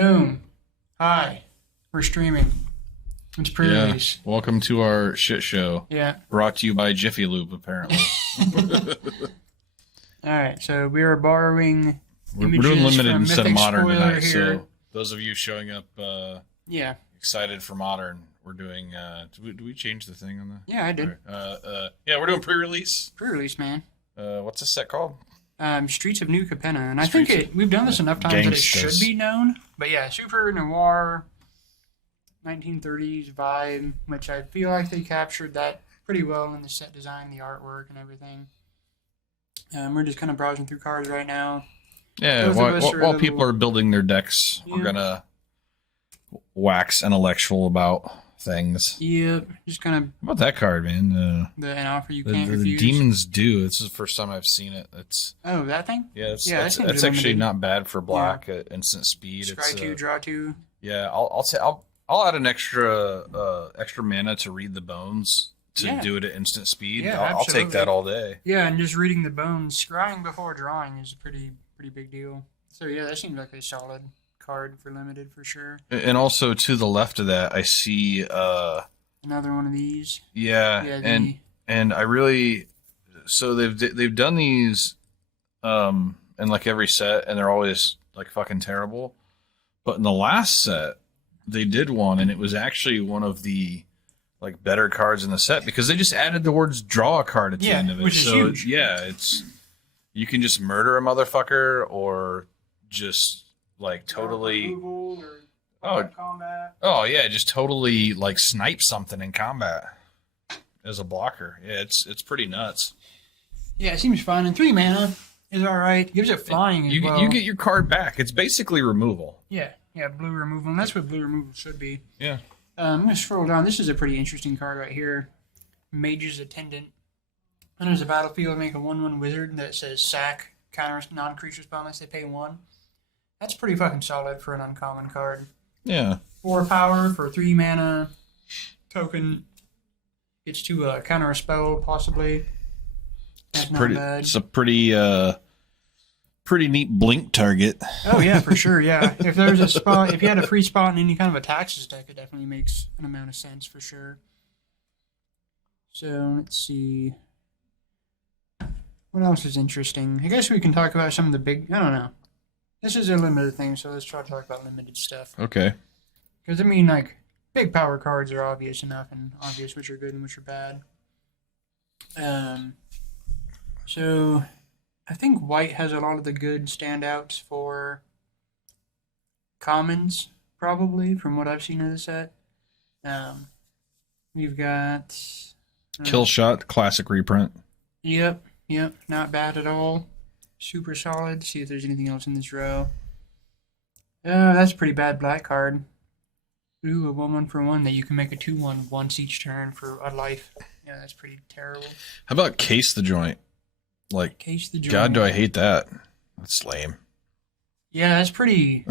Boom. Hi. We're streaming. It's pre-release. Yeah. Welcome to our shit show. Yeah. Brought to you by Jiffy Lube, apparently. All right. So we are borrowing We're images doing limited from instead of Mythic modern Spoiler tonight. here. So those of you showing up Yeah. excited for modern, we're doing... do we change the thing on the... Yeah, I did. Yeah, we're doing pre-release. Pre-release, man. What's this set called? Streets of New Capenna. And I Streets think we've done this enough times that it Gangsters. should be known. But yeah, super noir, 1930s vibe, which I feel like they captured that pretty well in the set design, the artwork, and everything. We're just kind of browsing through cards right now. Yeah, Both of us are a while little- people are building their decks, Yeah. we're going to wax intellectual about things. Yep, just kind of How about that card, man? an offer you The can't refuse. Demons Do. This is the first time I've seen it. It's Oh, that thing? yeah, Yeah, that seems it's actually limited. not bad for black at instant speed. Scry 2, draw 2. Yeah, I'll add an extra mana to read the bones to Yeah. do it at instant speed. Yeah, I'll take absolutely. that all day. Yeah, and just reading the bones, scrying before drawing is a pretty big deal. So yeah, that seems like a solid card for limited for sure. And also to the left of that, I see Another one of these. yeah, and I really so they've done these in like every set, and they're always like fucking terrible. But in the last set, they did one, and it was actually one of the like better cards in the set because they just added the words "draw a card" at the end of it. which is so huge. yeah, it's you can just murder a motherfucker or just like totally. Combat. Oh yeah, just totally like snipe something in combat as a blocker. Yeah, it's pretty nuts. Yeah, it seems fine. And 3 mana is all right. Gives it flying as well. You get your card back. It's basically removal. Yeah, blue removal. And that's what blue removal should be. Yeah. I'm going to scroll down. This is a pretty interesting card right here. Mage's Attendant. Enters the battlefield, make a 1/1 wizard that says sack, counter non-creature spell unless they pay 1. That's pretty fucking solid for an uncommon card. Yeah. 4 power for 3 mana. Token. Gets to counter a spell, possibly. That's not bad. It's a pretty neat blink target. Oh yeah, for sure. Yeah, if there's a spot, if you had a free spot in any kind of a taxes deck, it definitely makes an amount of sense for sure. So let's see, what else is interesting. I guess we can talk about some of the big. I don't know. This is a limited thing, so let's try to talk about limited stuff. Okay. Because I mean, like big power cards are obvious enough, and obvious which are good and which are bad. So I think white has a lot of the good standouts for commons, probably, from what I've seen of the set. We've got... Kill Shot, classic reprint. Yep, not bad at all. Super solid. See if there's anything else in this row. That's a pretty bad black card. Ooh, a 1/1 for 1 that you can make a 2/1 once each turn for a life. Yeah, that's pretty terrible. How about Case the Joint? Like, Case the Joint. God, do I hate that. That's lame. Yeah, that's pretty...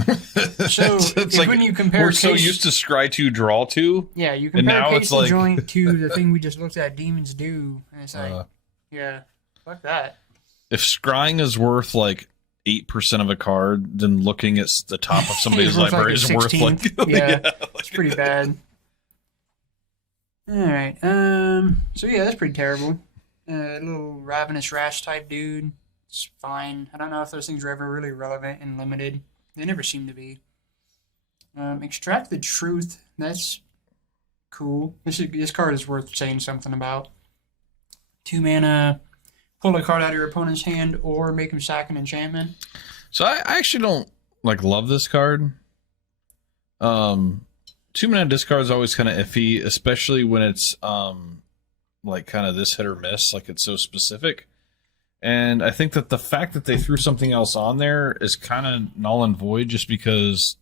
So, It's like, when you compare we're so Case... used to Scry 2, Draw 2. Yeah, you And compare now Case it's the like- Joint to the thing we just looked at, Demons Do, and it's like, yeah, fuck that. If scrying is worth like 8% of a card, then looking at the top of somebody's It's worth library like is a worth like 16th. Yeah, it's pretty bad. All right, so yeah, that's pretty terrible. Little Ravenous Rash type dude. It's fine. I don't know if those things are ever really relevant and limited. They never seem to be. Extract the Truth. That's cool. This card is worth saying something about. 2 mana, pull a card out of your opponent's hand or make him sack an enchantment. So I actually don't like love this card. 2 mana discard is always kind of iffy, especially when it's like kind of this hit or miss, like it's so specific. And I think that the fact that they threw something else on there is kind of null and void, just because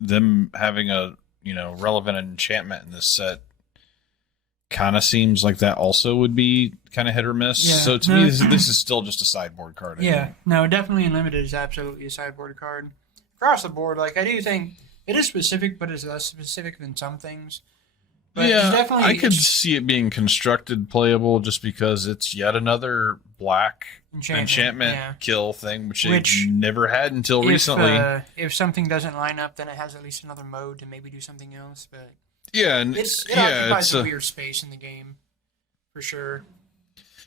them having a relevant enchantment in this set kind of seems like that also would be kind of hit or miss. Yeah, So to me, this is still just a sideboard card. I think. No, definitely Unlimited is absolutely a sideboard card. Across the board, like I do think it is specific, but it's less specific than some things. But yeah, it's definitely, I could see it being constructed playable just because it's yet another black enchantment kill thing, which they've never had until recently. If something doesn't line up, then it has at least another mode to maybe do something else. But yeah, and it occupies a weird space in the game, for sure.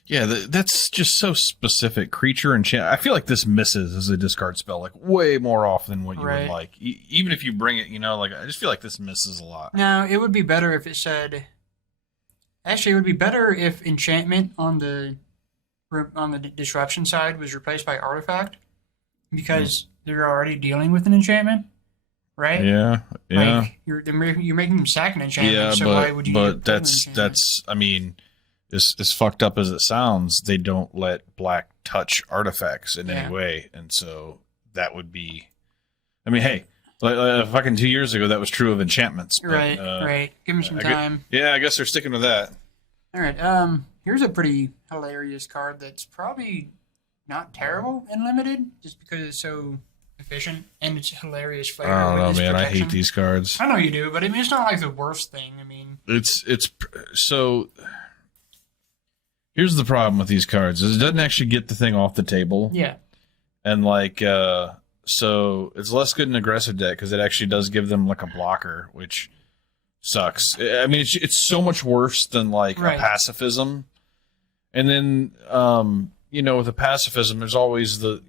Yeah, that's just so specific. Creature enchant. I feel like this misses as a discard spell, like way more often than what you would like. Even if you bring it, like I just feel like this misses a lot. Now, it would be better if it said. Actually, it would be better if enchantment on the disruption side was replaced by artifact, because they're already dealing with an enchantment, right? Yeah. Like you're making them sack an enchantment. Yeah, so but why would you? But that's. I mean. As fucked up as it sounds, they don't let black touch artifacts in any way, and so that would be. I mean, hey, fucking 2 years ago that was true of enchantments. But, right. Give them some time. I guess they're sticking with that. All right. Here's a pretty hilarious card that's probably not terrible in limited, just because it's so efficient and it's hilarious flavor. I don't know, man. I hate these cards. I know you do, but I mean, it's not like the worst thing. I mean, it's so. Here's the problem with these cards: is it doesn't actually get the thing off the table. Yeah. And so it's less good in aggressive deck because it actually does give them like a blocker, which sucks. I mean, it's so much worse than like a pacifism. And then with a pacifism, there's always the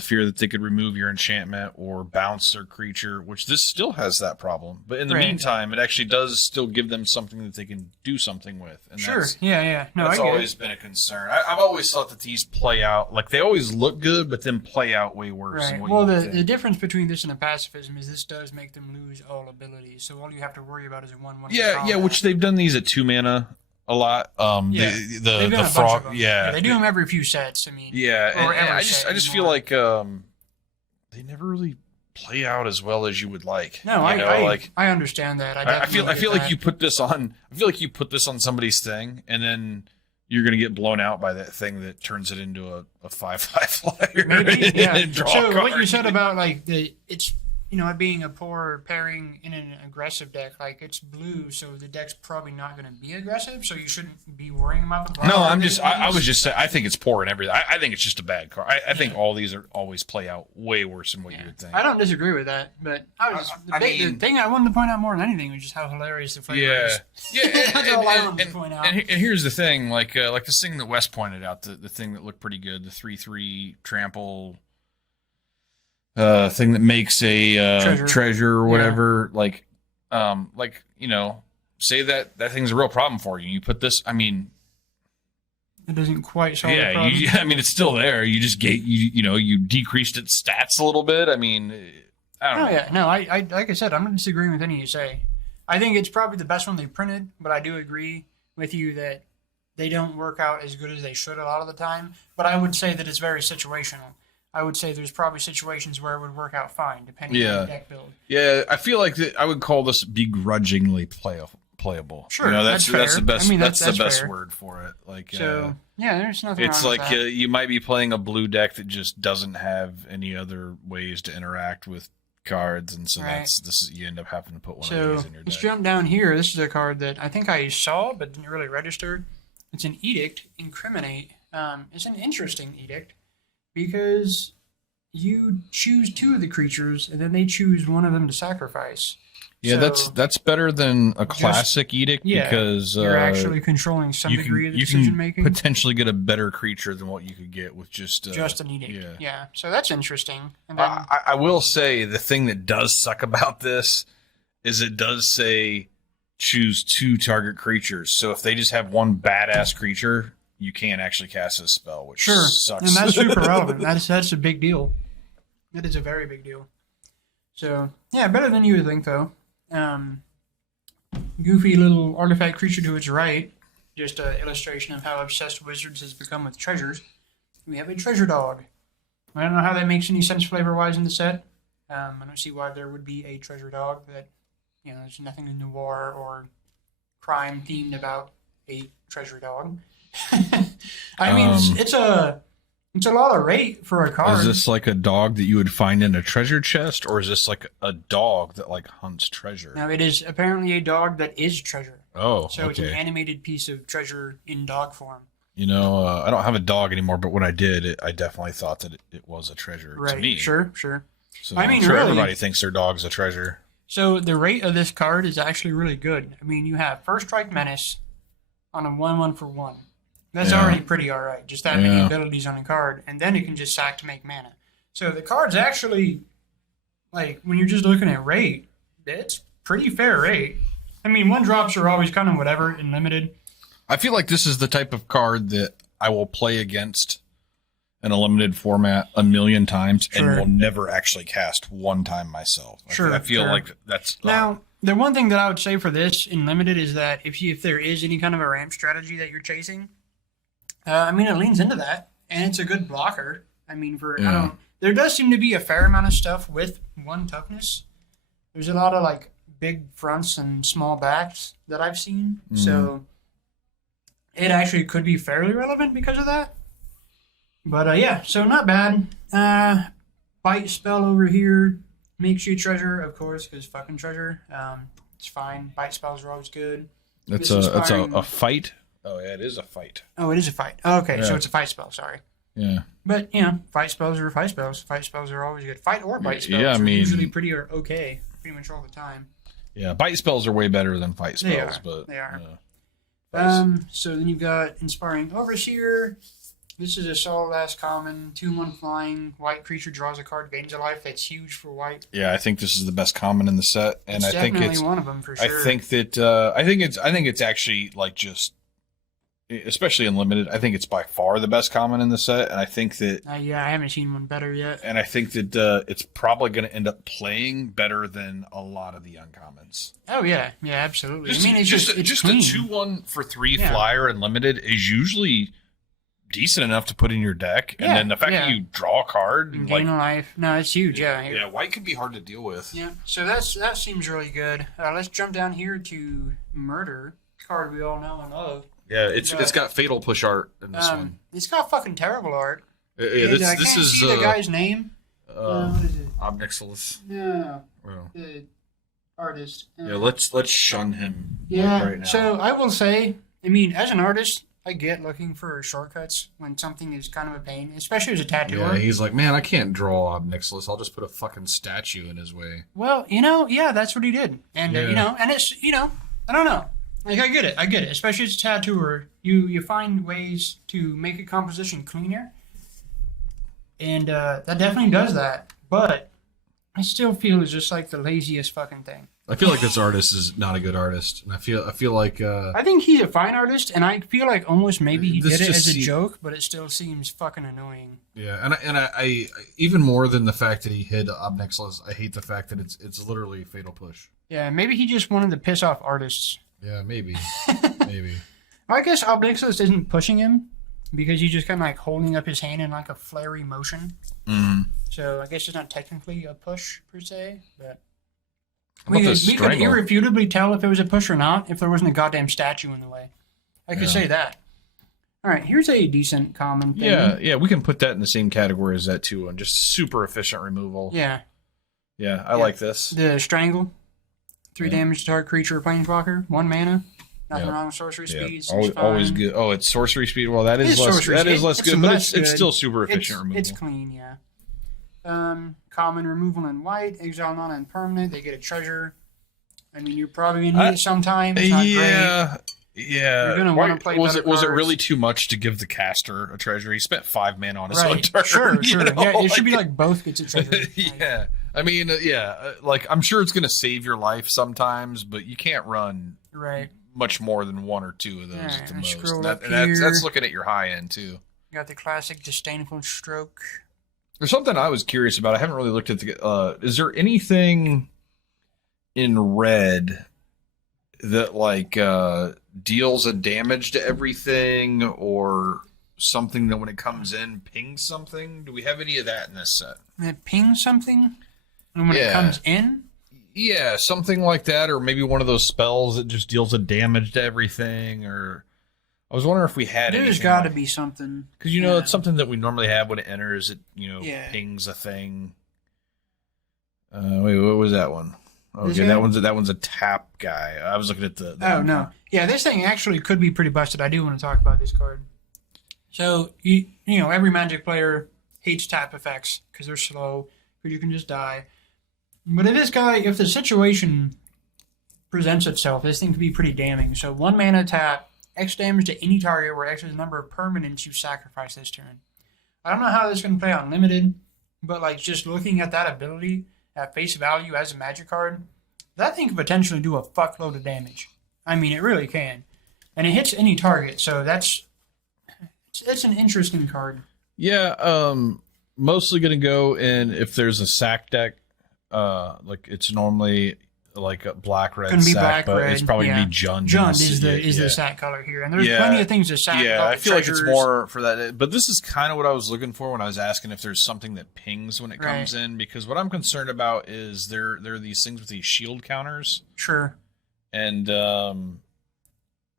fear that they could remove your enchantment or bounce their creature, which this still has that problem. But in the meantime, it actually does still give them something that they can do something with. And that's always been a concern. I've always thought that these play out, like they always look good, but then play out way worse. Right. Well, the difference between this and a pacifism is this does make them lose all abilities. So all you have to worry about is a 1/1. Yeah, which they've done these at 2 mana. A lot. The frog. Yeah, they do them every few sets. I mean, I just feel like they never really play out as well as you would like. No, I understand that. I feel like you put this on. I feel like you put this on somebody's thing, and then you're gonna get blown out by that thing that turns it into a 5/5 flyer. Maybe, yeah. So what you said about like it's. It being a poor pairing in an aggressive deck, like it's blue, so the deck's probably not going to be aggressive, so you shouldn't be worrying about the black. No, I was just saying, I think it's poor and everything. I think it's just a bad card. I think all these always play out way worse than what you would think. I don't disagree with that, but the thing I wanted to point out more than anything was just how hilarious the flavor is. That's all I wanted to point out. And here's the thing, like this thing that Wes pointed out, the thing that looked pretty good, the 3/3 trample. Thing that makes a treasure or whatever, say that thing's a real problem for you. You put this, I mean, it doesn't quite solve the problem. It's still there. You just you decreased its stats a little bit. I mean, I don't know. Yeah, no, I like I said, I'm not disagreeing with anything you say. I think it's probably the best one they've printed, but I do agree with you that they don't work out as good as they should a lot of the time. But I would say that it's very situational. I would say there's probably situations where it would work out fine, depending on the deck build. Yeah, I feel like I would call this begrudgingly playable. Sure, that's the best. That's the best fair. Word for it. Like, there's nothing. It's wrong like with that. You might be playing a blue deck that just doesn't have any other ways to interact with cards, and so you end up having to put one of these in your deck. Let's jump down here. This is a card that I think I saw but didn't really register. It's an Edict, Incriminate. It's an interesting edict. Because you choose 2 of the creatures, and then they choose one of them to sacrifice. Yeah, so that's better than a classic edict because you're actually controlling some degree of the decision making. You can potentially get a better creature than what you could get with just an edict. Yeah, so that's interesting. And then, I will say the thing that does suck about this is it does say choose 2 target creatures. So if they just have one badass creature, you can't actually cast a spell, which sucks. And that's super relevant. That's a big deal. That is a very big deal. So, yeah, better than you would think, though. Goofy little artifact creature to its right. Just an illustration of how obsessed Wizards has become with treasures. We have a treasure dog. I don't know how that makes any sense flavor-wise in the set. I don't see why there would be a treasure dog that, there's nothing noir or crime themed about a treasure dog. I mean, it's a lot of rate for a card. Is this like a dog that you would find in a treasure chest, or is this like a dog that like hunts treasure? No, it is apparently a dog that is treasure. Oh, so it's an animated piece of treasure in dog form. You know, I don't have a dog anymore, but when I did, I definitely thought that it was a treasure to me. Sure. So I mean, I'm sure really, everybody thinks their dog's a treasure. So the rate of this card is actually really good. I mean, you have First Strike Menace on a 1/1 for 1. That's already pretty alright. Just that many abilities on a card, and then it can just sack to make mana. So the card's actually, like, when you're just looking at rate, it's pretty fair rate. I mean, 1-drops are always kind of whatever in limited. I feel like this is the type of card that I will play against in a limited format a million times and will never actually cast one time myself. I feel like that's... Now, the one thing that I would say for this in limited is that if there is any kind of a ramp strategy that you're chasing, I mean, it leans into that, and it's a good blocker. I mean, there does seem to be a fair amount of stuff with 1 toughness. There's a lot of, like, big fronts and small backs that I've seen, so it actually could be fairly relevant because of that. But, yeah, so not bad. Bite spell over here. Makes you treasure, of course, because fucking treasure. It's fine. Bite spells are always good. That's a fight? Oh, yeah, it is a fight. Oh, it is a fight. Oh, okay, so it's a fight spell, sorry. Yeah. But, you know, fight spells are fight spells. Fight spells are always good. Fight or bite spells are usually pretty okay pretty much all the time. Yeah, bite spells are way better than fight spells. They are. So then you've got Inspiring Overseer. This is a solid-ass common. 2/1 flying. White creature draws a card, gains a life. That's huge for white. Yeah, I think this is the best common in the set. And I think it's one of them for sure. I think it's actually like just... Especially in limited, I think it's by far the best common in the set, and I think that... yeah, I haven't seen one better yet. And I think that it's probably going to end up playing better than a lot of the uncommons. Oh, yeah. Yeah, absolutely. Just, I mean, it's just clean. A 2/1 for 3 flyer in limited is usually decent enough to put in your deck, and then the fact that you draw a card... And gain a life. No, it's huge, Yeah, white can be hard to deal with. Yeah, so that seems really good. Let's jump down here to Murder, card we all know and love. Yeah, it's got fatal push art in this one. It's got fucking terrible art. I can't see the guy's name. What is it? Obnixilis. No. The artist. Yeah, let's shun him. Yeah. Right now. So I will say, I mean, as an artist, I get looking for shortcuts when something is kind of a pain, especially as a tattooer. Yeah, he's like, man, I can't draw Obnixilis. I'll just put a fucking statue in his way. Well, that's what he did, and and it's I don't know. Like, I get it. Especially as a tattooer, you find ways to make a composition cleaner, and that definitely does that. But I still feel it's just like the laziest fucking thing. I feel like this artist is not a good artist, and I feel like I think he's a fine artist, and I feel like almost maybe he did it as a joke, but it still seems fucking annoying. Yeah, and I even more than the fact that he hid Obnixilis, I hate the fact that it's literally fatal push. Yeah, maybe he just wanted to piss off artists. Yeah, maybe. I guess Obnixilis isn't pushing him because he's just kind of like holding up his hand in like a flary motion. Mm-hmm. So I guess it's not technically a push per se, but we could irrefutably tell if it was a push or not if there wasn't a goddamn statue in the way. I could say that. All right, here's a decent common thing. Yeah, we can put that in the same category as that too, and just super efficient removal. Yeah, I like this. The Strangle. 3 damage to target creature or planeswalker. 1 mana. Nothing wrong with sorcery speeds. Always good. Oh, it's sorcery speed. Well, that is less good, but it's still super efficient removal. It's clean, yeah. Common removal in white. Exile non and permanent. They get a treasure. I mean, you're probably going to need it sometime. It's not great. Yeah. You're going to want to play better Was it cards. really too much to give the caster a treasure? He spent 5 mana on his own turn. Sure. Yeah, it should be like both gets a treasure. Yeah. I mean, like, I'm sure it's going to save your life sometimes, but you can't run much more than 1 or 2 of those at the most. And that's looking at your high end, too. You got the classic Disdainful Stroke. There's something I was curious about. I haven't really looked at the... is there anything in red that, like, deals a damage to everything, or something that when it comes in pings something? Do we have any of that in this set? It pings something? And when it comes in? Yeah, something like that, or maybe one of those spells that just deals a damage to everything, or... I was wondering if we had anything. There's got to be something. Because, it's something that we normally have when it enters. It, pings a thing. Wait, what was that one? Okay, that one's a tap guy. I was looking at the no. Yeah, this thing actually could be pretty busted. I do want to talk about this card. So every Magic player hates tap effects because they're slow, because you can just die. But if the situation presents itself, this thing could be pretty damning. So 1 mana tap, X damage to any target where X is the number of permanents you sacrifice this turn. I don't know how this can play on limited, but like just looking at that ability at face value as a Magic card, that thing could potentially do a fuckload of damage. I mean, it really can, and it hits any target. So it's an interesting card. Yeah, mostly gonna go in if there's a sack deck. Like it's normally like a black red Gonna be sack, black, but red, it's probably yeah. gonna be Jund. Jund is the sack color here, and there's plenty of things to sack. Yeah, I feel treasures. like it's more for that. But this is kind of what I was looking for when I was asking if there's something that pings when it comes in, because what I'm concerned about is there are these things with these shield counters. Sure. And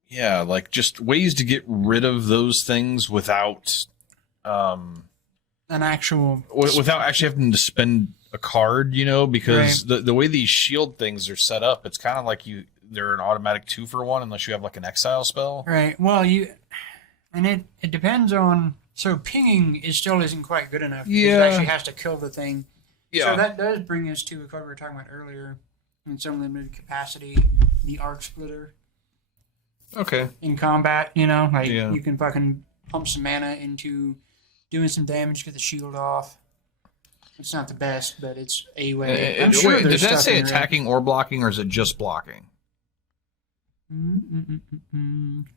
yeah, like just ways to get rid of those things without an actual without actually having to spend a card, because the way these shield things are set up, it's kind of like they're an automatic 2-for-1 unless you have like an exile spell. Right. Well, and it depends on. So pinging still isn't quite good enough. Yeah. It actually has to kill the thing. Yeah. So that does bring us to a card we were talking about earlier in some limited capacity, the Arc Splitter. Okay. In combat, you can fucking pump some mana into doing some damage, get the shield off. It's not the best, but it's a way. Wait, did that say attacking or blocking, or is it just blocking?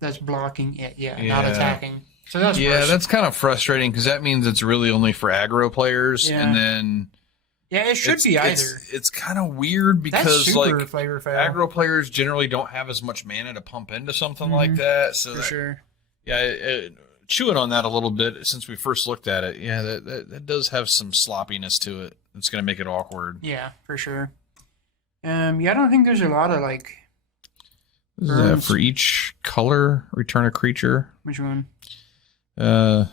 That's blocking it, not attacking. So that's worse. That's kind of frustrating because that means it's really only for aggro players, and then it should be either. It's kind of weird because flavor fail. Aggro players generally don't have as much mana to pump into something like that. So for sure. Yeah, chewing on that a little bit since we first looked at it. Yeah, that does have some sloppiness to it. It's going to make it awkward. Yeah, for sure. I don't think there's a lot of for each color, return a creature. Which one? The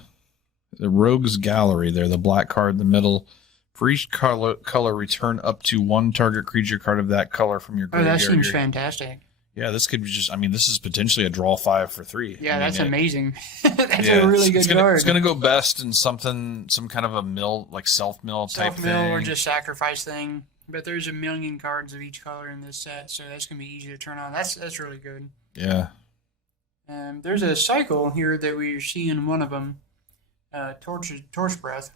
Rogue's Gallery there, the black card in the middle. For each color, return up to 1 target creature card of that color from your graveyard. Oh, that seems fantastic. Yeah, this could be this is potentially a draw 5 for 3. Yeah, that's amazing. That's a really good card. It's going to go best in some kind of a mill, like self-mill type thing. Self-mill or just sacrifice thing. But there's a million cards of each color in this set, so that's going to be easy to turn on. That's really good. Yeah. There's a cycle here that we're seeing one of them. Torch Breath.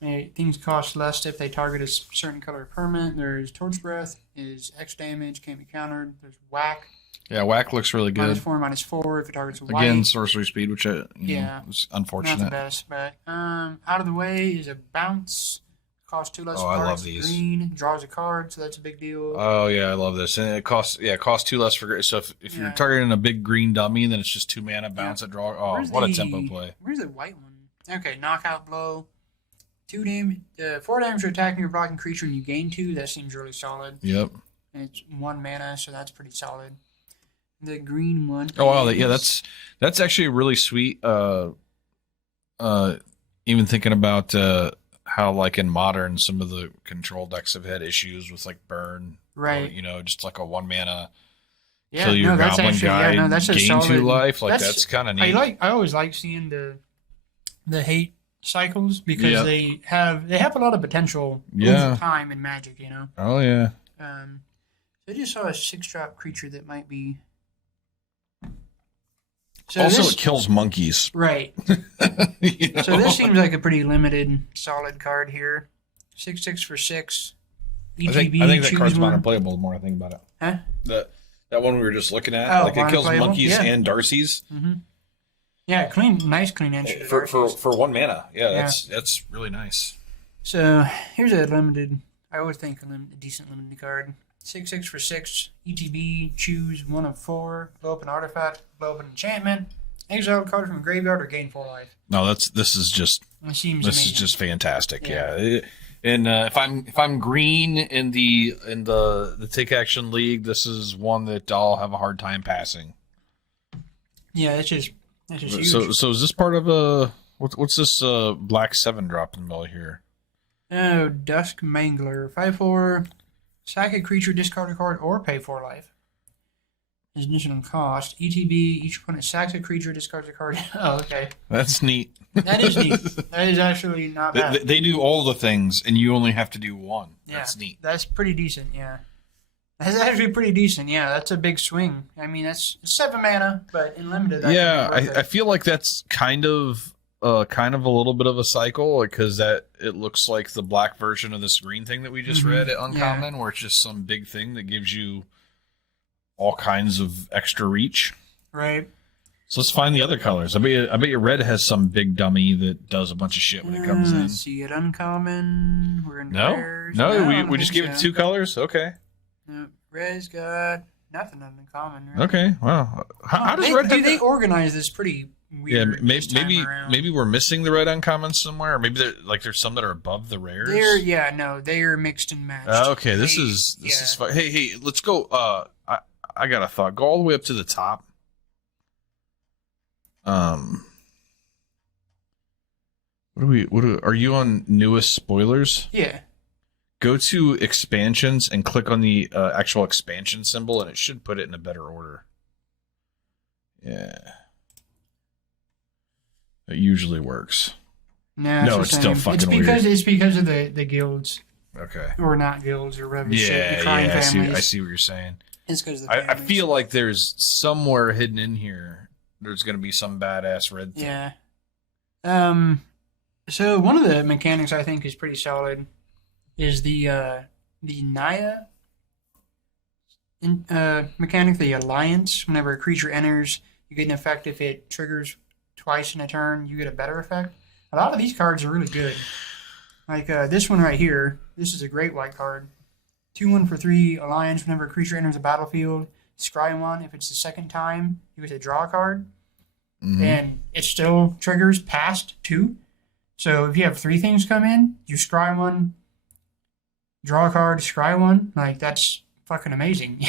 Things cost less if they target a certain color permanent. There's Torch Breath, is X damage, can't be countered. There's Whack. Yeah, Whack looks really good. -4/-4 if it targets a white. Again, sorcery speed, which is unfortunate. Not the best, but out of the way is a Bounce. Costs 2 less. Oh, I love these. Green, draws a card, so that's a big deal. Oh yeah, I love this, and it costs 2 less for. So if you're targeting a big green dummy, then it's just 2 mana bounce at draw. Oh, what a tempo play! Where's the white one? Okay, knockout blow. 4 damage for attacking your blocking creature, and you gain 2. That seems really solid. Yep. And it's 1 mana, so that's pretty solid. The green one. Oh wow, that's actually really sweet. Even thinking about how like in Modern some of the control decks have had issues with like burn, right? Or, just like a 1 mana kill your goblin guy, that's gain solid, 2 life. Like that's kind of neat. I always like seeing the hate cycles because they have a lot of potential over time in Magic. Oh yeah. I just saw a 6-drop creature that might be. So it kills monkeys. Right. So this seems like a pretty limited, solid card here. 6/6 for 6. ETB, I think that card's modern playable the more I think about it. Huh? That one we were just looking at. It kills monkeys and Darcy's. Mm-hmm. Yeah, nice clean entry. For 1 mana. Yeah, that's really nice. So here's a limited. I always think a decent limited card. 6/6 for 6. ETB. Choose 1 of 4. Blow up an artifact. Blow up an enchantment. Exile a card from a graveyard or gain 4 life. No, this is just fantastic. Yeah. And if I'm green in the Take Action League, this is one that I'll have a hard time passing. Yeah, it's just huge. So is this part of a what's this black 7-drop in the middle here? Oh, Dusk Mangler. 5/4. Sack a creature, discard a card, or pay 4 life. Additional cost. ETB, each opponent sacks a creature, discards a card. Oh, okay. That's neat. That is neat. That is actually not bad. They do all the things, and you only have to do one. Yeah, That's neat. That's pretty decent, yeah. That's actually pretty decent, yeah. That's a big swing. I mean, it's 7 mana, but in limited, I feel like that's kind of a little bit of a cycle, because that it looks like the black version of this green thing that we just read at Uncommon, where it's just some big thing that gives you all kinds of extra reach. Right. So let's find the other colors. I bet you red has some big dummy that does a bunch of shit when it comes in. Let's see it. Uncommon. We're in rares. No, we just gave it 2 colors? Okay. No, red's got nothing uncommon. Really. Okay, wow. How does red... They organize this pretty weird. Yeah, maybe we're missing the red uncommon somewhere, or maybe there's some that are above the rares. They are mixed and matched. Okay, this is fun. Hey, let's go. I got a thought. Go all the way up to the top. Are you on newest spoilers? Yeah. Go to expansions and click on the actual expansion symbol, and it should put it in a better order. Yeah. It usually works. No, it's still fucking weird. It's because of the guilds. Okay. Or not guilds, or whatever. I see what you're saying. It's because I feel like there's somewhere hidden in here, there's going to be some badass red thing. Yeah. So one of the mechanics I think is pretty solid is the Naya mechanic, the Alliance. Whenever a creature enters, you get an effect. If it triggers twice in a turn, you get a better effect. A lot of these cards are really good. Like this one right here. This is a great white card. 2/1 for 3 Alliance. Whenever a creature enters a battlefield, scry 1. If it's the second time, you get to draw a card. Mm-hmm. And it still triggers past 2. So if you have 3 things come in, you scry 1, draw a card, scry 1. Like, that's fucking amazing.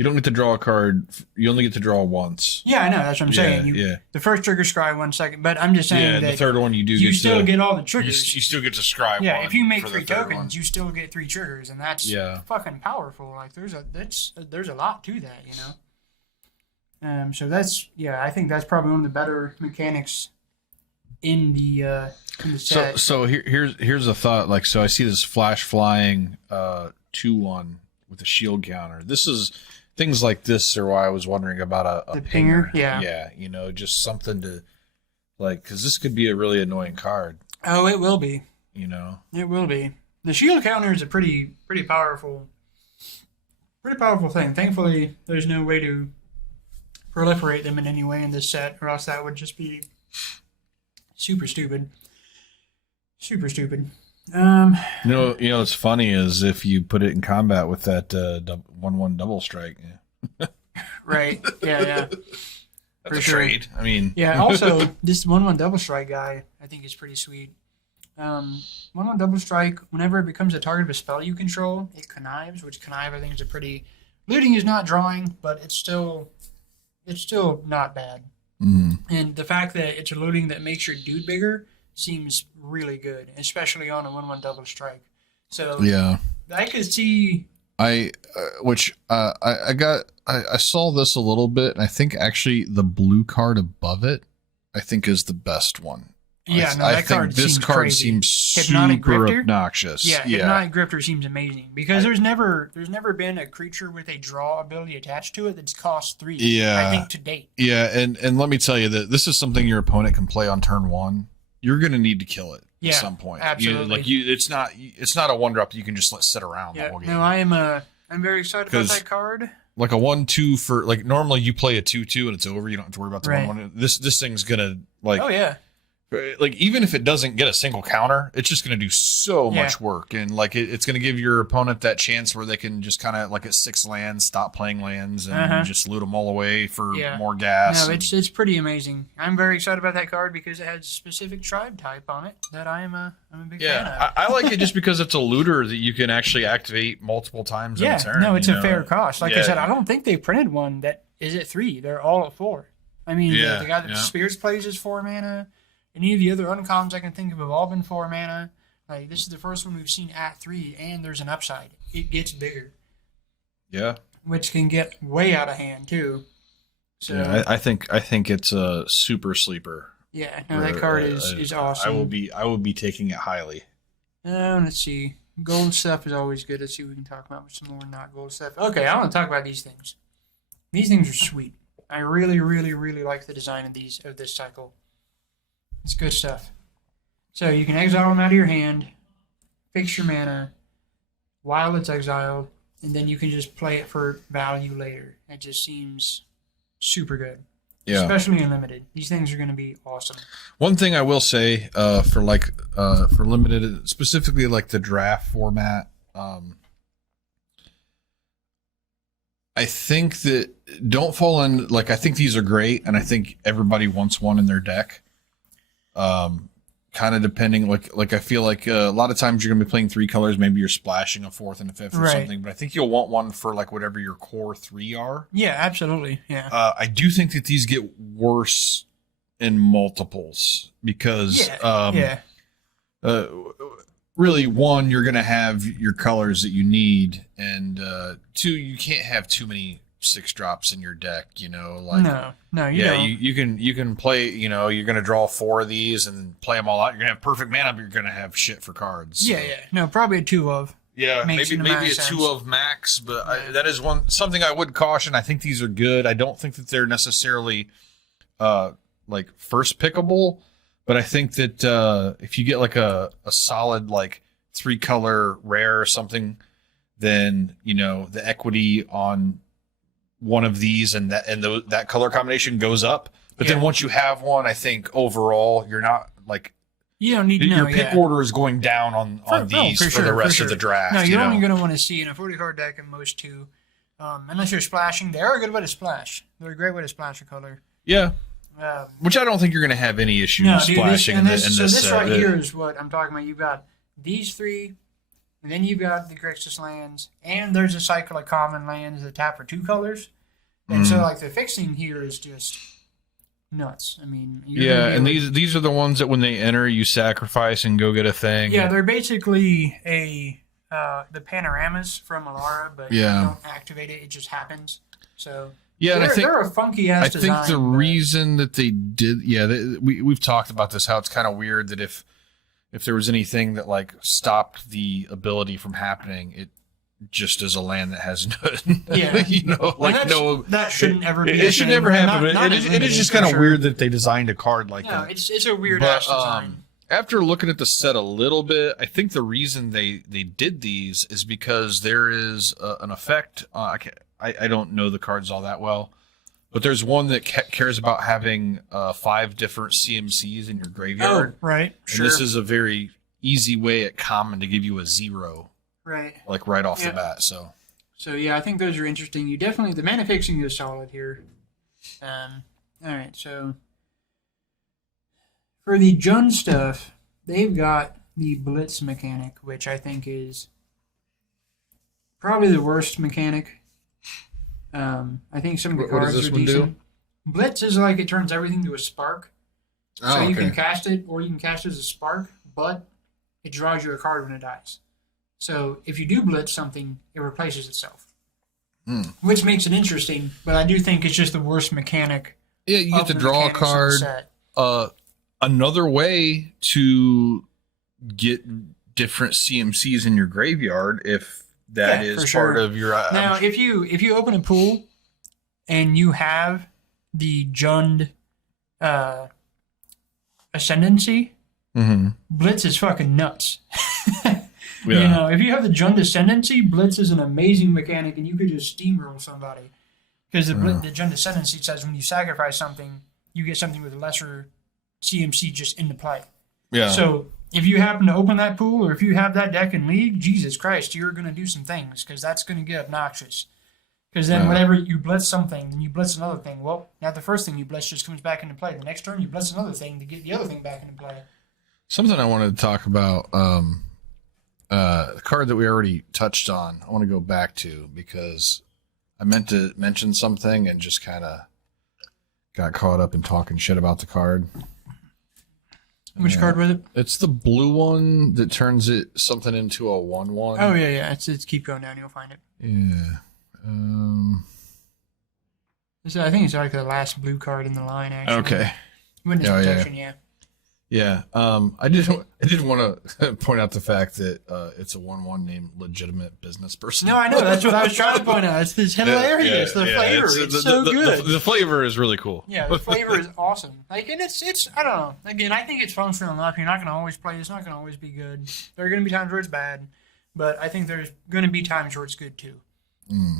You don't get to draw a card. You only get to draw once. Yeah, I know. That's what I'm saying. The first trigger scry 1 second, but I'm just saying that the third one you still get all the triggers. You still get to scry 1. Yeah, if you make 3 tokens, you still get 3 triggers, and that's fucking powerful. Like there's a lot to that, you know. So that's I think that's probably one of the better mechanics in the set. So here's a thought. Like, so I see this flash flying 2/1 with a shield counter. This is things like this are why I was wondering about a pinger. Yeah, you know, just something to like, because this could be a really annoying card. Oh, it will be. You know, it will be. The shield counter is a pretty powerful thing. Thankfully, there's no way to proliferate them in any way in this set, or else that would just be super stupid. Super stupid. You know what's funny is if you put it in combat with that 1/1 double strike. Right. Yeah. That's a trade. I mean. Yeah. Also, this 1/1 double strike guy, I think, is pretty sweet. 1/1 double strike. Whenever it becomes a target of a spell you control, it connives. Which connive, I think, is a pretty. Looting is not drawing, but it's still not bad. Mm. And the fact that it's a looting that makes your dude bigger seems really good, especially on a 1/1 double strike. So yeah, I could see. I saw this a little bit, and I think actually the blue card above it, I think, is the best one. Yeah, I think this card seems super obnoxious. Yeah, Hypnotic Grifter seems amazing because there's never been a creature with a draw ability attached to it that's cost 3. Yeah, I think to date. Yeah, and let me tell you that this is something your opponent can play on turn 1. You're going to need to kill it at some point. Absolutely. It's not a 1-drop that you can just let sit around the whole game. No, I'm very excited about that card. Like a 1/2 for like normally you play a 2/2 and it's over. You don't have to worry about the 1/1. This thing's gonna like. Oh yeah. Like even if it doesn't get a single counter, it's just going to do so much work, and like it's going to give your opponent that chance where they can just kind of like at 6 lands, stop playing lands, and just loot them all away for more gas. No, it's pretty amazing. I'm very excited about that card because it has a specific tribe type on it that I'm a big fan of. I like it just because it's a looter that you can actually activate multiple times in a turn. No, it's a fair cost. Like I said, I don't think they printed one that is at 3. They're all at 4. I mean, the guy that Spirits plays is 4 mana. Any of the other uncoms I can think of have all been 4 mana. Like, this is the first one we've seen at 3, and there's an upside. It gets bigger. Yeah. which can get way out of hand too. So yeah, I think it's a super sleeper. yeah, no, that card is awesome. I will be taking it highly. Let's see. Gold stuff is always good. Let's see if we can talk about some more not gold stuff. Okay, I want to talk about these things. These things are sweet. I really, really, really like the design of this cycle. It's good stuff. So you can exile them out of your hand, fix your mana while it's exiled, and then you can just play it for value later. It just seems super good. Yeah. Especially in limited. These things are going to be awesome. One thing I will say for limited, specifically like the draft format, I think that don't fall in, like, I think these are great, and I think everybody wants one in their deck. Kind of depending, like I feel like a lot of times you're going to be playing 3 colors, maybe you're splashing a 4th and a 5th or something, but I think you'll want one for like whatever your core 3 are. Yeah, absolutely. Yeah. I do think that these get worse in multiples because really, 1, you're going to have your colors that you need, and 2, you can't have too many 6 drops in your deck, you know, like no, you don't. you can play, you know, you're going to draw 4 of these and play them all out. You're going to have perfect mana, but you're going to have shit for cards. So. Yeah. No, probably a 2 of. Yeah, maybe a 2 of max, but that is something I would caution. I think these are good. I don't think that they're necessarily like first pickable, but I think that if you get like a solid like 3 color rare or something, then you know the equity on one of these and that color combination goes up. But then once you have one, I think overall you're not like you don't need to know. Your pick order is going down on these for the rest of the draft. No, you're only going to want to see in a 40 card deck in most 2, unless you're splashing. They are a good way to splash. They're a great way to splash a color. Yeah. Which I don't think you're going to have any issues splashing. This right here is what I'm talking about. You've got these 3, and then you've got the Grixis lands, and there's a cycle of common lands that tap for 2 colors. And so, like, the fixing here is just nuts. I mean, and these are the ones that when they enter, you sacrifice and go get a thing. Yeah, they're basically the panoramas from Alara, but you don't activate it; it just happens. So and I think they're a funky ass design. I think the reason that they did, we've talked about this, how it's kind of weird that if there was anything that like stopped the ability from happening, it just is a land that has no, you know, like that shouldn't ever be. It should never happen. But it is just kind of weird that they designed a card like that. It's a weird ass design. After looking at the set a little bit, I think the reason they did these is because there is an effect. I don't know the cards all that well, but there's one that cares about having 5 different CMCs in your graveyard. Oh, right. Sure. And this is a very easy way at common to give you a 0. Right. Like right off the bat. So yeah, I think those are interesting. You definitely, the mana fixing is solid here. All right, so for the Jund stuff, they've got the Blitz mechanic, which I think is probably the worst mechanic. I think some of the cards are decent. Blitz is like it turns everything to a spark. So you can cast it, or you can cast it as a spark, but it draws you a card when it dies. So if you do blitz something, it replaces itself, which makes it interesting. But I do think it's just the worst mechanic. Yeah, you get to draw a card. Another way to get different CMCs in your graveyard, if that is part of your. Now, if you open a pool and you have the Jund Ascendancy, Blitz is fucking nuts. You know, if you have the Jund Ascendancy, Blitz is an amazing mechanic, and you could just steamroll somebody. Because the Jund Ascendancy says when you sacrifice something, you get something with lesser CMC just into play. Yeah. So if you happen to open that pool, or if you have that deck in League, Jesus Christ, you're going to do some things, because that's going to get obnoxious. Because then whenever you blitz something, then you blitz another thing. Well, now the first thing you blitz just comes back into play. The next turn, you blitz another thing to get the other thing back into play. Something I wanted to talk about, the card that we already touched on, I want to go back to, because I meant to mention something and just kind of got caught up in talking shit about the card. Which card was it? It's the blue one that turns something into a 1/1. Oh, yeah. It's keep going down. You'll find it. Yeah. So I think it's like the last blue card in the line, actually. Okay. Witness protection, yeah. Yeah. I did want to point out the fact that it's a 1/1 named Legitimate Business Person. No, I know. That's what I was trying to point out. It's hilarious. The flavor. It's so good. The flavor is really cool. Yeah, the flavor is awesome. Like, and it's I don't know. Again, I think it's functional enough. You're not going to always play. It's not going to always be good. There are going to be times where it's bad, but I think there's going to be times where it's good too.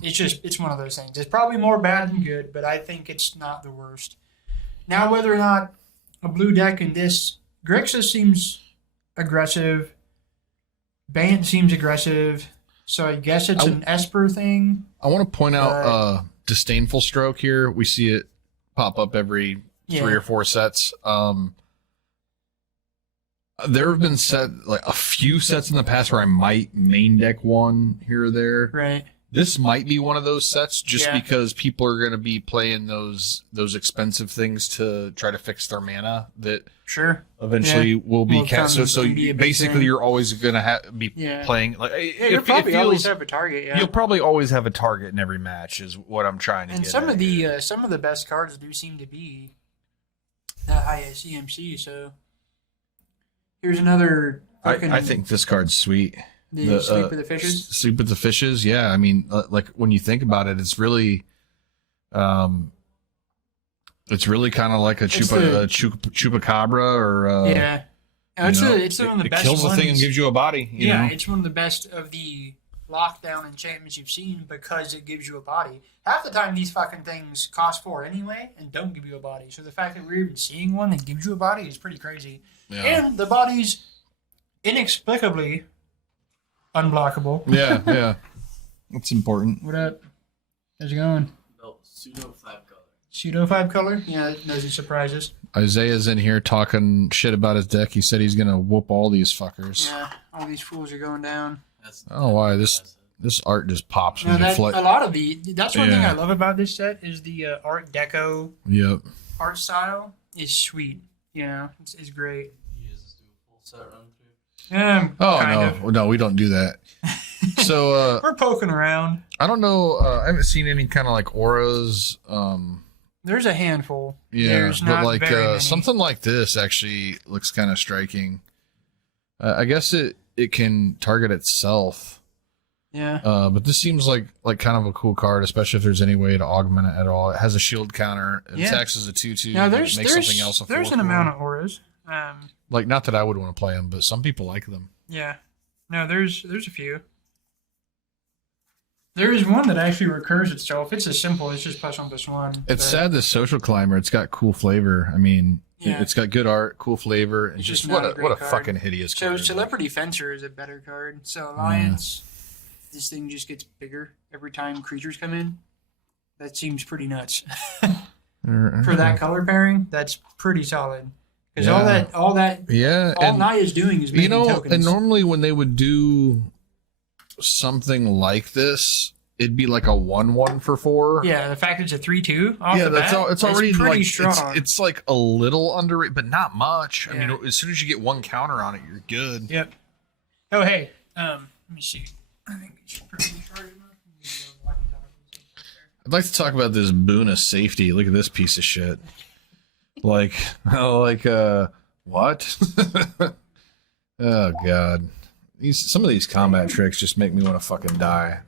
It's one of those things. It's probably more bad than good, but I think it's not the worst. Now, whether or not a blue deck in this, Grixis seems aggressive. Bant seems aggressive. So I guess it's an Esper thing. I want to point out Disdainful Stroke here. We see it pop up every 3 or 4 sets. There have been a few sets in the past where I might main deck one here or there. Right. This might be one of those sets just because people are going to be playing those expensive things to try to fix their mana that eventually will be cast. So basically you're always going to be playing. Like, you'll probably always have a target. Yeah. You'll probably always have a target in every match is what I'm trying to get at. And some of the best cards do seem to be that high at CMC. So here's another. I think this card's sweet. The Sleep with the Fishes? Sleep with the Fishes, yeah. I mean, like, when you think about it, it's really kind of like a chupacabra or... yeah. It's one of the best It kills the thing and gives you a body. You know? It's one of the best of the lockdown enchantments you've seen because it gives you a body. Half the time, these fucking things cost 4 anyway and don't give you a body. So the fact that we're even seeing one that gives you a body is pretty crazy. Yeah. And the body's inexplicably... unblockable. Yeah. That's important. What up? How's it going? Pseudo 5-color. Pseudo 5-color? Yeah, that doesn't surprise us. Isaiah's in here talking shit about his deck. He said he's going to whoop all these fuckers. Yeah, all these fools are going down. Why. This art just pops when you flip. A lot of that's one thing I love about this set is the Art Deco art style is sweet. You know, it's great. You guys do a full set run through? No, we don't do that. So we're poking around. I don't know. I haven't seen any kind of like auras. There's a handful. Yeah, there's but like something like this actually looks kind of striking. I guess it can target itself. Yeah. But this seems like kind of a cool card, especially if there's any way to augment it at all. It has a shield counter. It attacks as a 2/2. Now there's something else. There's an amount of auras. Like, not that I would want to play them, but some people like them. Yeah. No, there's a few. There is one that actually recurs itself. It's as simple. It's just +1/+1. It's sad this Social Climber. It's got cool flavor. I mean, it's got good art, cool flavor, and just what a fucking hideous card. So Celebrity Fencer is a better card. So Alliance, this thing just gets bigger every time creatures come in. That seems pretty nuts. For that color pairing, that's pretty solid. Because all Naya is doing is making tokens. And normally when they would do something like this, it'd be like a 1/1 for 4. Yeah, the fact it's a 3/2. It's already pretty like strong. it's like a little underrated, but not much. I mean, as soon as you get one counter on it, you're good. Yep. Oh hey, let me see. I think it's pretty charged enough. I'd like to talk about this boon of safety. Look at this piece of shit. What? Oh god, some of these combat tricks just make me want to fucking die.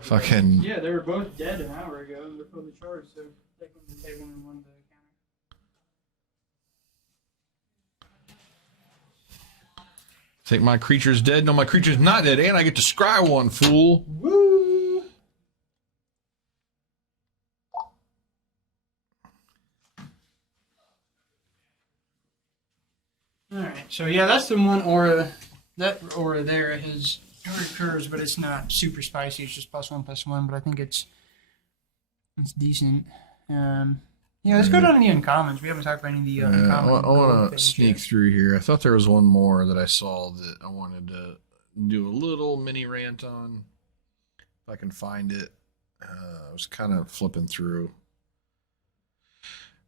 Fucking yeah, they were both dead an hour ago and they're fully charged, so they couldn't take one and one to counter. Think my creature's dead? No, my creature's not dead, and I get to scry one, fool. Woo! Alright, so yeah, that's the one aura. That aura there has recurs, but it's not super spicy. It's just +1/+1, but I think it's decent. Let's go down to the uncommons. We haven't talked about any of the uncommons. I want to sneak through here. I thought there was one more that I saw that I wanted to do a little mini rant on. If I can find it. I was kind of flipping through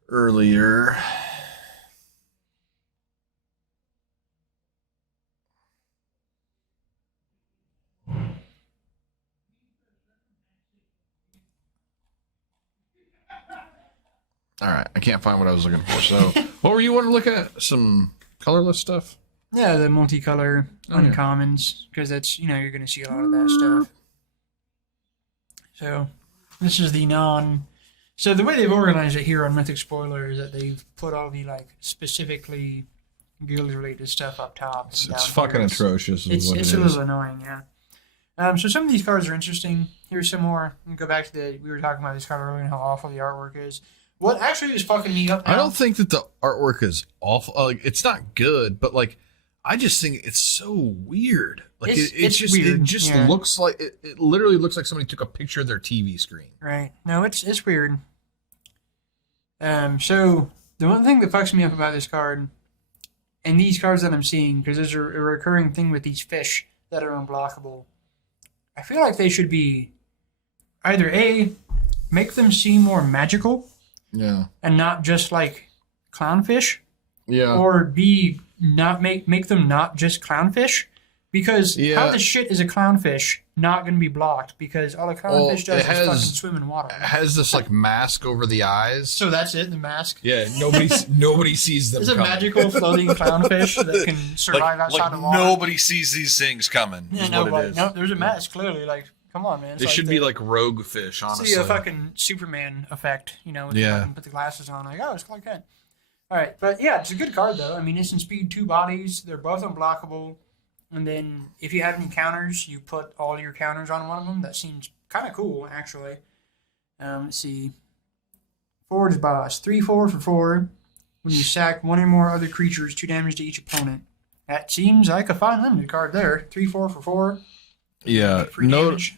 earlier. All right, I can't find what I was looking for. So, what were you wanting to look at? Some colorless stuff? Yeah, the multicolor Okay. uncommons, because that's, you're going to see a lot of that stuff. So, this is the non... So, the way they've organized it here on Mythic Spoiler is that they've put all the, specifically guild-related stuff up top. It's down fucking here. atrocious. It's a little annoying, yeah. So, some of these cards are interesting. Here's some more. We go back to we were talking about this card earlier and how awful the artwork is. What actually is fucking me up now... I don't think that the artwork is awful. Like, it's not good, but, I just think it's so weird. Like It's weird. It just Yeah. looks like it literally looks like somebody took a picture of their TV screen. Right. No, it's weird. So the one thing that fucks me up about this card, and these cards that I'm seeing, because there's a recurring thing with these fish that are unblockable, I feel like they should be either A, make them seem more magical, Yeah. and not just like clownfish, Yeah. or B, not make them not just clownfish, because how the shit is a clownfish not going to be blocked? Because all a clownfish does is fucking swim in water. It has this mask over the eyes. So that's it, the mask. Yeah, nobody sees them. There's a coming. magical floating clownfish that can survive outside of water. Nobody sees these things coming. Yeah, Is no, what it is. no, there's a mask clearly. Come on, man. They should be like rogue fish, honestly. See a fucking Superman effect, with the fucking put the glasses on. It's like that. All right, but yeah, it's a good card though. I mean, instant speed, 2 bodies. They're both unblockable. And then if you have any counters, you put all your counters on one of them. That seems kind of cool, actually. Let's see. Forward's Boss. 3/4 for 4. When you sack one or more other creatures, 2 damage to each opponent. That seems like a fine limited card there. 3/4 for 4. Yeah. Damage.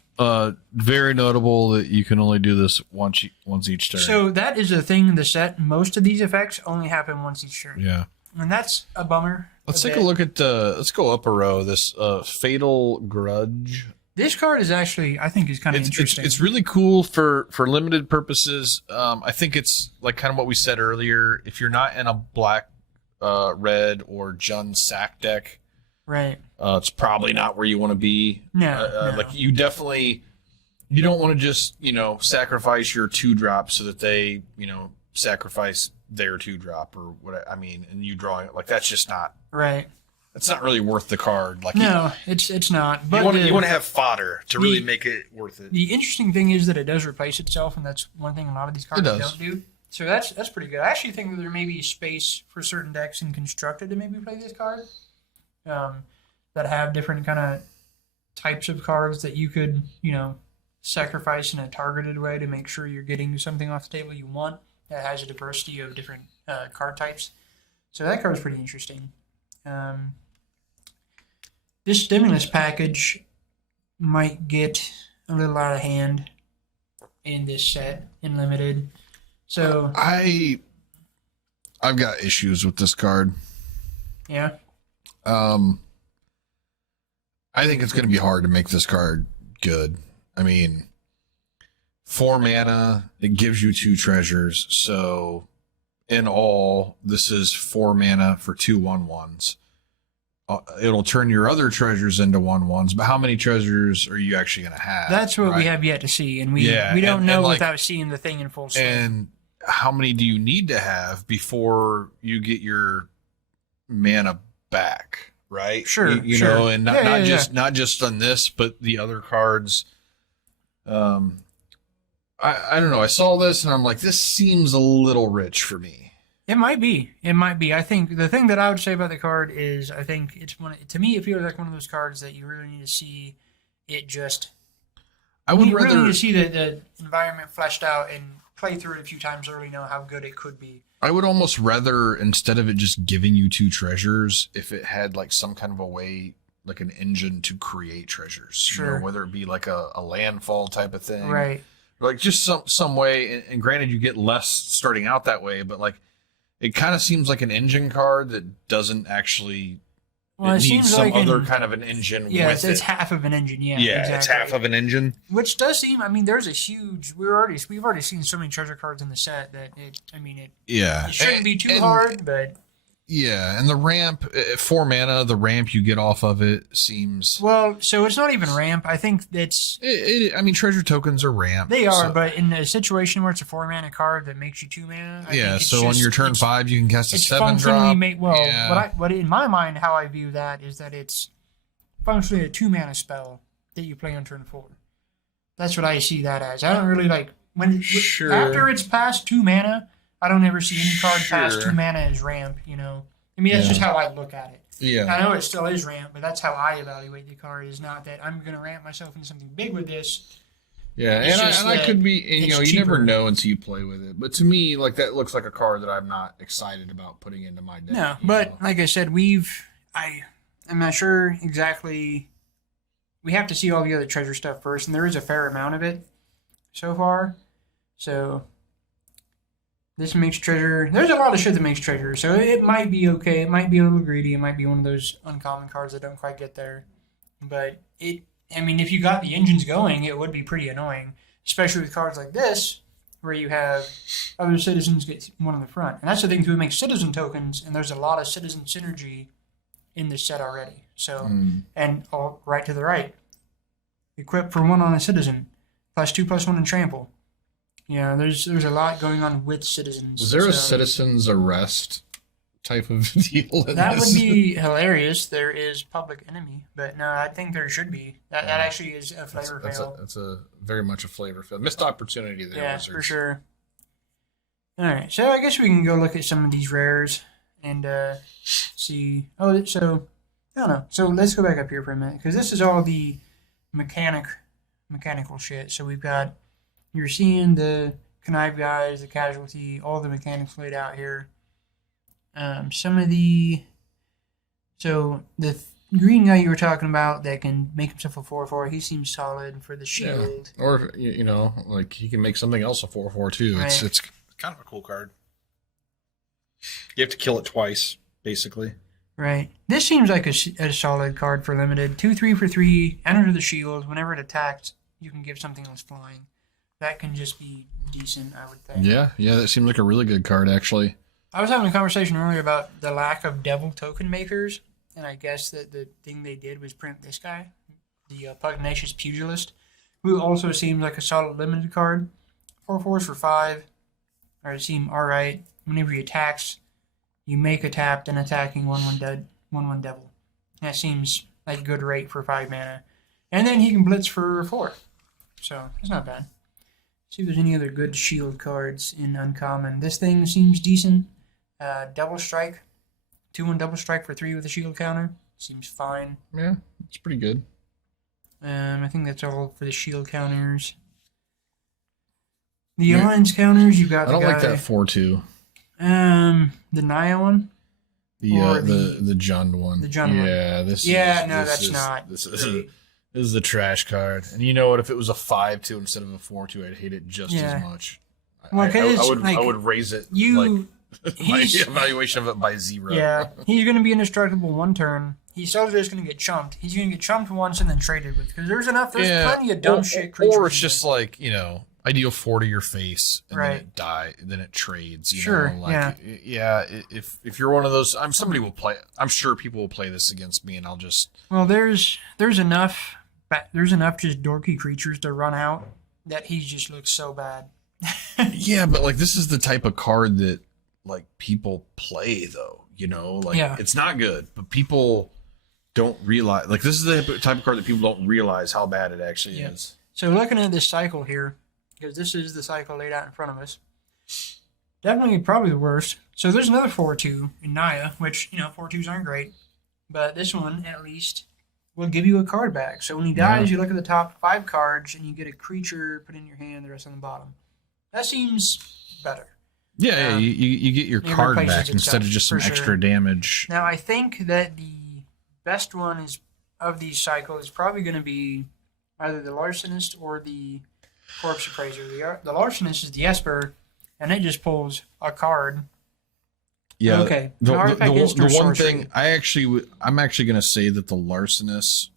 Very notable that you can only do this once each turn. So that is a thing in the set. Most of these effects only happen once each turn. Yeah. And that's a bummer. Let's take a look at let's go up a row. This Fatal Grudge. This card is actually, I think, is kind of interesting. It's really cool for limited purposes. I think it's like kind of what we said earlier. If you're not in a black, red, or Jun sack deck, right? It's probably not where you want to be. No. Like you don't want to just sacrifice your 2-drop so that they sacrifice their 2-drop or what I mean, and you drawing it. Like that's just not right. That's not really worth the card. Like no, it's not. But you want to have fodder to really make it worth it. The interesting thing is that it does replace itself, and that's one thing a lot of these cards don't do. So that's pretty good. I actually think that there may be space for certain decks in Constructed to maybe play this card, that have different kind of types of cards that you could sacrifice in a targeted way to make sure you're getting something off the table you want that has a diversity of different card types. So that card is pretty interesting. This stimulus package might get a little out of hand in this set, in limited. So I've got issues with this card. Yeah. I think it's going to be hard to make this card good. I mean, 4 mana, it gives you 2 treasures. So in all, this is 4 mana for 2 1/1s. It'll turn your other treasures into 1/1s, but how many treasures are you actually going to have? That's what we have yet to see, and we don't know without seeing the thing in full swing. And how many do you need to have before you get your mana back? Right? Sure, you sure. know, and not just on this, but the other cards. I don't know. I saw this and I'm like, this seems a little rich for me. It might be. I think the thing that I would say about the card is I think it's to me it feels like one of those cards that you really need to see it just. You really need to see the environment fleshed out and play through it a few times to really know how good it could be. I would almost rather, instead of it just giving you 2 treasures, if it had like some kind of a way, like an engine to create treasures. Sure. Whether it be like a landfall type of thing. Right. Like just some way, and granted you get less starting out that way, but like it kind of seems like an engine card that doesn't actually. Well, it needs some other kind of an engine. Yeah, with it's half of an engine. Yeah, exactly. It's half of an engine. Which does seem. I mean, there's a huge. We've already seen so many treasure cards in the set that it Yeah. It shouldn't be too hard, but Yeah, and the ramp, 4 mana, the ramp you get off of it seems... Well, so it's not even ramp. I think it's... I mean, treasure tokens are ramp. They are, but in a situation where it's a 4-mana card that makes you 2 mana... Yeah, so on your turn 5, you can cast a 7 functionally drop. Well, yeah. what in my mind, how I view that is that it's functionally a 2-mana spell that you play on turn 4. That's what I see that as. I don't really like... Sure. After it's past 2 mana... I don't ever see any card past 2 mana as ramp, you know. I mean, that's just how I look at it. Yeah. I know it still is ramp, but that's how I evaluate the card. Is not that I'm going to ramp myself into something big with this. Yeah, and I could be, and, you know, you never know until you play with it. But to me, like, that looks like a card that I'm not excited about putting into my deck. No, but like I said, I'm not sure exactly. We have to see all the other treasure stuff first, and there is a fair amount of it so far. So... This makes treasure. There's a lot of shit that makes treasure, so it might be okay. It might be a little greedy. It might be one of those uncommon cards that don't quite get there. But I mean, if you got the engines going, it would be pretty annoying, especially with cards like this, where you have other citizens get one on the front. And that's the thing too. It makes citizen tokens, and there's a lot of citizen synergy in this set already. So, and right to the right, equip for 1 on a citizen, +2/+1 in trample. Yeah, there's a lot going on with citizens. Was there a citizen's arrest type of deal in that this? would be hilarious. There is public enemy, but no, I think there should be. That actually is a flavor fail. That's a very much a flavor fail. Missed opportunity there. Yeah, Wizards. for sure. All right, so I guess we can go look at some of these rares and see. Oh, so I don't know. So let's go back up here for a minute because this is all the mechanical shit. So we've got. You're seeing the connive guys, the casualty, all the mechanics laid out here. Some of the... So, the green guy you were talking about that can make himself a 4/4, he seems solid for the shield. Yeah. Or, you know, like, he can make something else a 4/4 too. Right. It's kind of a cool card. You have to kill it twice, basically. Right. This seems like a solid card for limited. 2/3 for 3, enter the shield. Whenever it attacks, you can give something else flying. That can just be decent, I would think. Yeah, that seemed like a really good card, actually. I was having a conversation earlier about the lack of devil token makers, and I guess that the thing they did was print this guy, the Pugnacious Pugilist, who also seems like a solid limited card. 4/4s for 5, or seem alright. Whenever he attacks, you make a tap, then attacking 1/1 devil. That seems like a good rate for 5 mana. And then he can blitz for 4. So, it's not bad. See if there's any other good shield cards in uncommon. This thing seems decent. Double strike. 2/1 double strike for 3 with a shield counter. Seems fine. Yeah, it's pretty good. I think that's all for the shield counters. The alliance counters, you've got I don't like that 4/2. The Naya one? The Jund one. The Jund one. Yeah, This is the trash card. And you know what? If it was a 5/2 instead of a 4/2, I'd hate it just as much. Well, I would raise it my evaluation of it by 0. Yeah, he's going to be indestructible 1 turn. He's still just going to get chumped. He's going to get chumped once and then traded with. Because there's plenty of dumb shit creatures. Or it's just like, you know, I deal 4 to your face and then it trades. You know? Like, if you're one of those, somebody will play. I'm sure people will play this against me, and I'll just. Well, there's enough just dorky creatures to run out that he just looks so bad. Yeah, but like this is the type of card that like people play though. You know, like it's not good, but people don't realize. Like this is the type of card that people don't realize how bad it actually is. So looking at this cycle here. Because this is the cycle laid out in front of us. Definitely probably the worst. So there's another 4/2 in Naya, which, 4/2s aren't great. But this one, at least, will give you a card back. So when he dies, you look at the top 5 cards, and you get a creature put in your hand, the rest on the bottom. That seems better. Yeah, you get your card back instead of just some extra damage. Now, I think that the best one of these cycles is probably going to be either the Larcenist or the Corpse Appraiser. The Larcenist is the Esper, and it just pulls a card. Yeah. Okay. The one thing I'm actually going to say that the Larcenist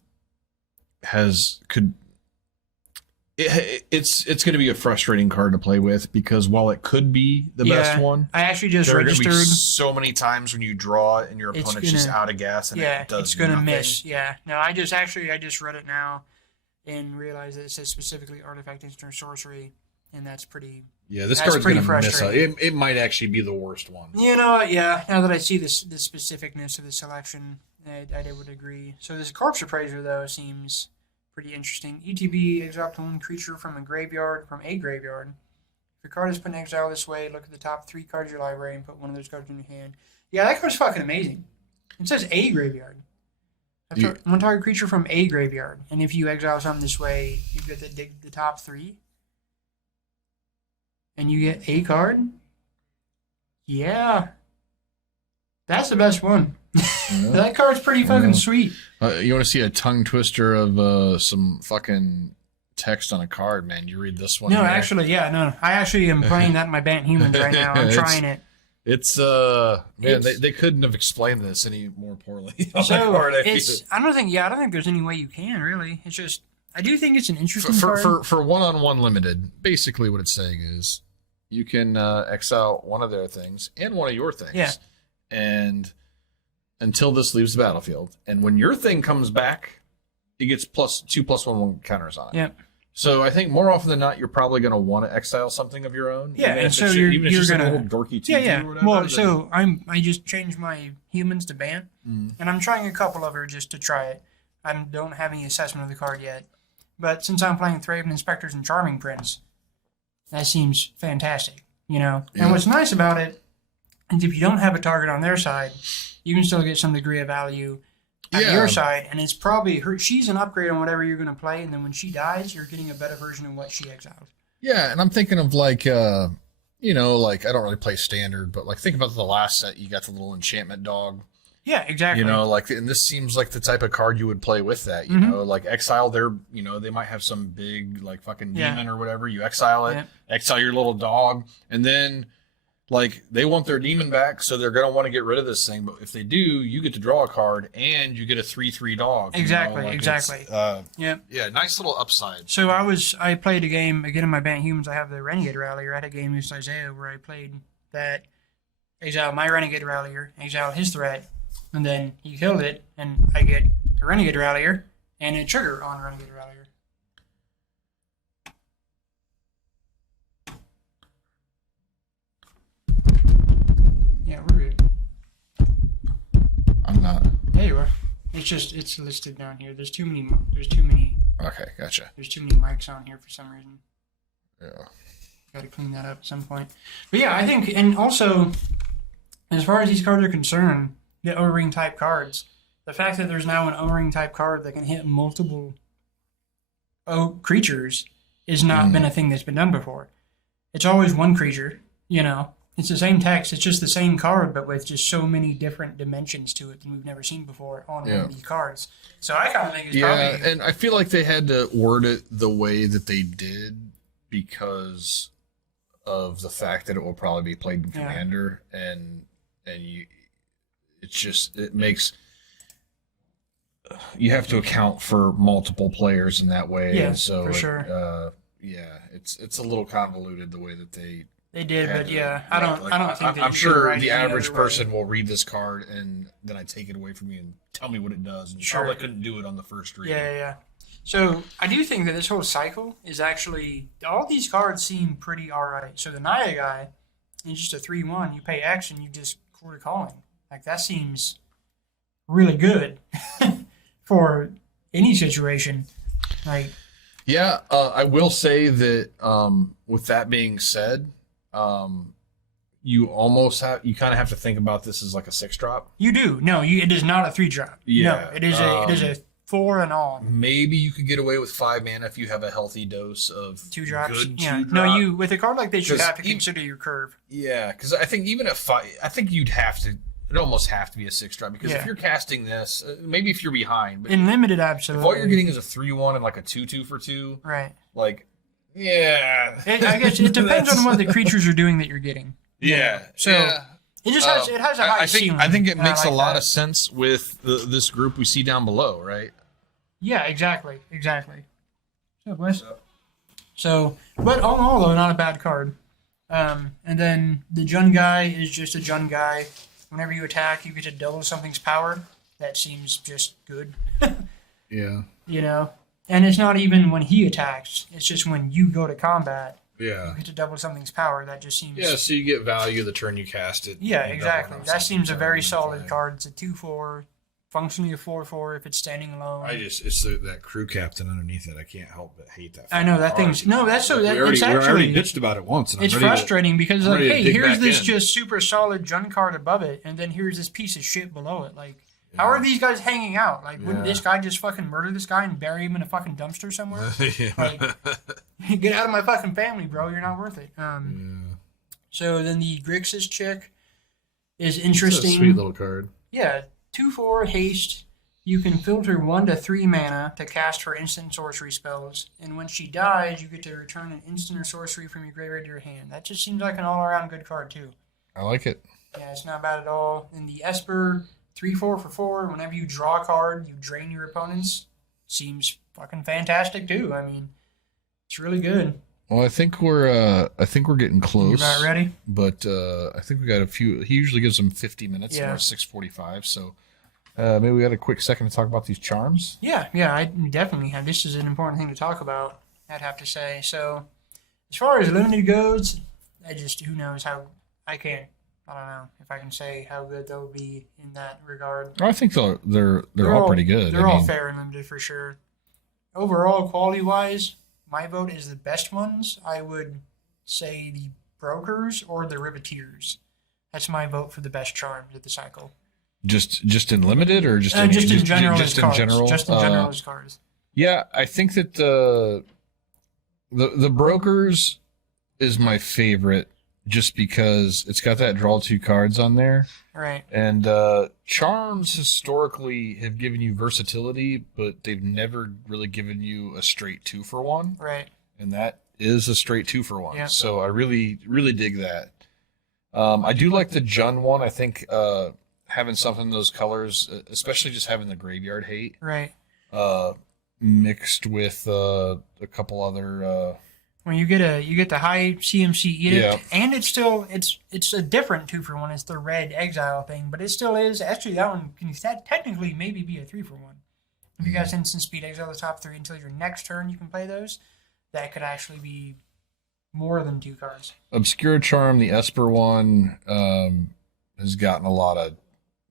It's going to be a frustrating card to play with because while it could be the best one, I actually just there are going to registered. be so many times when you draw and your opponent's just out of gas and it does it's gonna nothing. miss. Yeah, no, I just read it now and realized that it says specifically artifact, instant, or sorcery, and that's pretty. Yeah, this that's card's pretty going to miss. frustrating. It might actually be the worst one. You know, yeah. Now that I see the specificness of the selection, I would agree. So this Corpse Appraiser though seems pretty interesting. ETB, exile one creature from a graveyard. If your card is put in exile this way, look at the top 3 cards of your library and put one of those cards in your hand. Yeah, that card's fucking amazing. It says a graveyard. One target creature from a graveyard. And if you exile something this way, you get to dig the top 3. And you get a card? Yeah. That's the best one. Yeah. That card's pretty fucking sweet. You want to see a tongue twister of some fucking text on a card, man? You read this one. No, here. actually, yeah, no. I actually am playing that in my Bant Humans right now. I'm trying it. It's man, they couldn't have explained this any more poorly. So I don't think there's any way you can really. It's just I do think it's an interesting card. For one-on-one limited. Basically, what it's saying is you can exile one of their things and one of your things. Yeah. And until this leaves the battlefield, and when your thing comes back, it gets +2/+1/1 counters on it. Yep. So I think more often than not, you're probably going to want to exile something of your own. Yeah, and so you're just gonna a little dorky yeah. or whatever. Well, so I just changed my humans to Bant, and I'm trying a couple of her just to try it. I don't have any assessment of the card yet, but since I'm playing Thraben Inspectors and Charming Prince, that seems fantastic. You know, and what's nice about it is if you don't have a target on their side, you can still get some degree of value on your side, and it's probably she's an upgrade on whatever you're going to play, and then when she dies, you're getting a better version of what she exiled. Yeah, and I'm thinking of like, you know, like I don't really play standard, but like think about the last set, you got the little enchantment dog. Yeah, exactly. You know, like, and this seems like the type of card you would play with that. You know, like exile their, you know, they might have some big like fucking demon or whatever. You exile it, exile your little dog, and then. Like, they want their demon back, so they're going to want to get rid of this thing. But if they do, you get to draw a card, and you get a 3/3 dog. Exactly, like exactly. Yeah, nice little upside. So I played a game, again in my Bant Humans, I have the Renegade Rallier. I had a game against Isaiah where I played that, exile my Renegade Rallier, exile his threat, and then he killed it, and I get a Renegade Rallier, and a trigger on Renegade Rallier. Yeah, we're good. I'm not. Yeah, you are. It's listed down here. There's too many. Okay, gotcha. There's too many mics on here for some reason. Yeah. Got to clean that up at some point. But yeah, I think, and also, as far as these cards are concerned, the O-ring type cards, the fact that there's now an O-ring type card that can hit multiple creatures has not been a thing that's been done before. It's always one creature, you know. It's the same text. It's just the same card, but with just so many different dimensions to it than we've never seen before on one of these cards. So I kind of think it's probably... and I feel like they had to word it the way that they did because of the fact that it will probably be played in Commander, and it makes... You have to account for multiple players in that way. Yeah, so for sure. It's a little convoluted the way that they did, but I don't think I'm sure the average person will read this card and then I take it away from you and tell me what it does. And sure. probably couldn't do it on the first reading. Yeah. So I do think that this whole cycle is actually, all these cards seem pretty alright. So the Naya guy is just a 3/1. You pay X and you just Court of Calling. Like, that seems really good for any situation. Like, yeah, I will say that with that being said, you kind of have to think about this as like a 6-drop. You do. No, it is not a 3-drop. Yeah. No, it is a 4 and on. Maybe you could get away with 5 mana if you have a healthy dose of 2-drops. Good Yeah. 2-drop. No, with a card like this, you have to consider your curve. Yeah, because I think even at 5, I think you'd have to. It almost have to be a 6-drop because if you're casting this, maybe if you're behind, but in limited, absolutely. If all you're getting is a 3/1 and like a 2/2 for 2, right? Like, yeah. I guess it depends on what the creatures are doing that you're getting. Yeah. So it just has a high ceiling. I think it makes a lot of sense with this group we see down below, right? Yeah, exactly. What's up, Wes? So, but all in all, though, not a bad card. And then the Jun guy is just a Jun guy. Whenever you attack, you get to double something's power. That seems just good. Yeah. You know? And it's not even when he attacks. It's just when you go to combat, Yeah. you get to double something's power. That just seems... Yeah, so you get value the turn you cast it. Yeah, You exactly. double That seems a very something. solid card. It's a 2/4, functionally a 4/4 if it's standing alone. It's that crew captain underneath it. I can't help but hate that. I know, that card. thing's... No, that's so... We That, already, it's we already actually... bitched about it once. And It's I'm ready frustrating because, I'm like, ready to hey, dig here's back this in. just super solid Jun card above it, and then here's this piece of shit below it. Like, how are these guys hanging out? Like, wouldn't Yeah. this guy just fucking murder this guy and bury him in a fucking dumpster somewhere? Yeah. Like, get out of my fucking family, bro. You're not worth it. Yeah. So then the Grixis chick is It's a interesting. sweet little card. Yeah, 2/4 haste. You can filter 1 to 3 mana to cast her instant sorcery spells, and when she dies, you get to return an instant or sorcery from your graveyard to your hand. That just seems like an all-around good card too. I like it. Yeah, it's not bad at all. In the Esper, 3/4 for 4. Whenever you draw a card, you drain your opponents. Seems fucking fantastic too. I mean, it's really good. Well, I think we're getting You close. about ready? But I think we got a few. He usually gives them 50 minutes. Yeah. And we're 6:45. So maybe we got a quick second to talk about these charms. Yeah, I definitely have. This is an important thing to talk about, I'd have to say. So, as far as limited goes, who knows how, I don't know if I can say how good they'll be in that regard. I think they're all pretty good. They're I all mean, fair and limited for sure. Overall, quality-wise, my vote is the best ones. I would say the Brokers or the Riveteers. That's my vote for the best charms of the cycle. just in limited or just In general just as in cards. general. Just in general as cards. Yeah, I think that the Brokers is my favorite just because it's got that draw 2 cards on there. Right. And charms historically have given you versatility, but they've never really given you a straight 2-for-1. Right. And that is a straight 2-for-1. Yeah. So I really, really dig that. I do like the Jun one. I think having something in those colors, especially just having the graveyard hate, Right. mixed with a couple other. When you get the high CMC edict, Yeah. and it's a different 2-for-1. It's the red exile thing, but it still is actually that one can technically maybe be a 3-for-1. If you guys instant speed exile the top 3 until your next turn, you can play those. That could actually be more than 2 cards. Obscure Charm, the Esper one, has gotten a lot of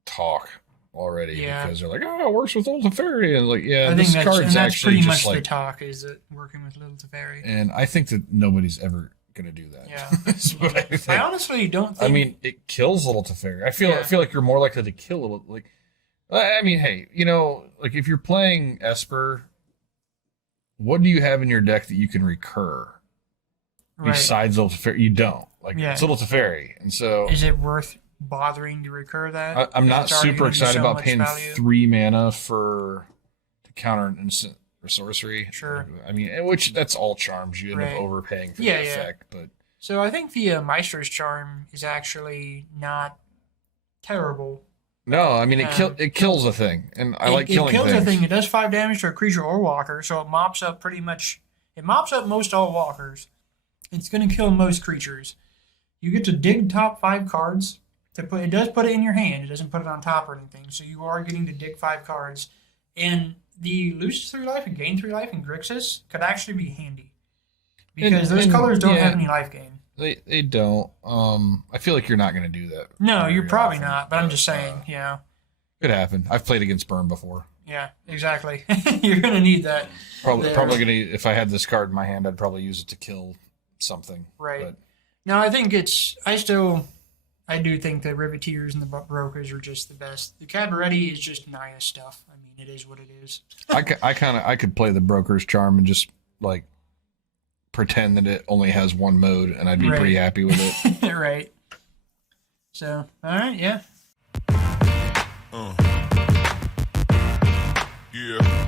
talk already Yeah. because they're like, oh, it works with Old Teferi. And like, yeah, I think this that's card's actually pretty just much like. the talk is that working with Little Teferi. And I think that nobody's ever going to do that. Yeah. That's what I think. I honestly don't think. I mean, it kills Little Teferi. I feel like you're more likely to kill Little. Like, I mean, hey, like if you're playing Esper, what do you have in your deck that you can recur right. besides Little Teferi? You don't. Like, Yeah. it's Little Teferi, and so Is it worth bothering to recur that? I'm not It's already super gonna be excited so about much paying value. 3 mana to counter an instant or sorcery. Sure. I mean, which that's all charms. You end Right. up overpaying for Yeah, the yeah. effect, but. So I think the Maestro's Charm is actually not terrible. No, I mean it kills a thing, and I like killing It kills things. a thing. It does 5 damage to a creature or walker, so it mops up most all walkers. It's going to kill most creatures. You get to dig top 5 cards. It does put it in your hand. It doesn't put it on top or anything. So you are getting to dig 5 cards. And the lose 3 life and gain 3 life in Grixis could actually be handy. Because those colors don't have any life gain. They don't. I feel like you're not going to do that. No, very you're probably often, not, but I'm just saying, Could happen. I've played against Burn before. Yeah, exactly. You're going to need that. Probably there. going to. If I had this card in my hand, I'd probably use it to kill something. Right. But No, I think I do think the Riveteers and the Brokers are just the best. The Cabaretti is just Naya stuff. I mean, it is what it is. I could play the Broker's Charm and just like pretend that it only has one mode, and I'd be Right. pretty happy with it. Right. So, all right, yeah. Yeah.